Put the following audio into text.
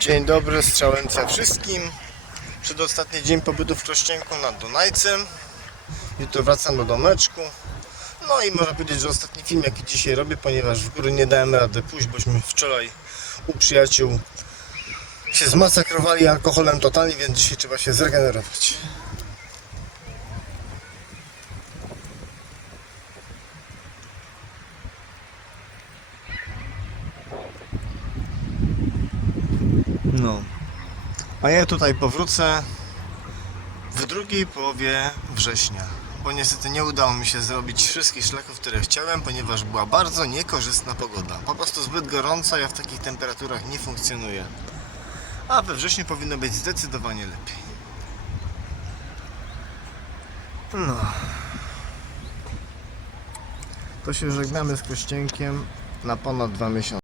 Dzień dobry, strzałęca wszystkim. Przedostatni dzień pobytu w Krościenku nad Dunajcem. Jutro wracam do domeczku. No i można powiedzieć, że ostatni film jaki dzisiaj robię, ponieważ w góry nie dałem rady pójść, bośmy wczoraj u przyjaciół się zmasakrowali alkoholem totalnie, więc dzisiaj trzeba się zregenerować. No. A ja tutaj powrócę w drugiej połowie września. Bo niestety nie udało mi się zrobić wszystkich szlaków, które chciałem, ponieważ była bardzo niekorzystna pogoda. Po prostu zbyt gorąca, ja w takich temperaturach nie funkcjonuję. A we wrześniu powinno być zdecydowanie lepiej. No. To się żegnamy z Kościenkiem na ponad dwa miesiące.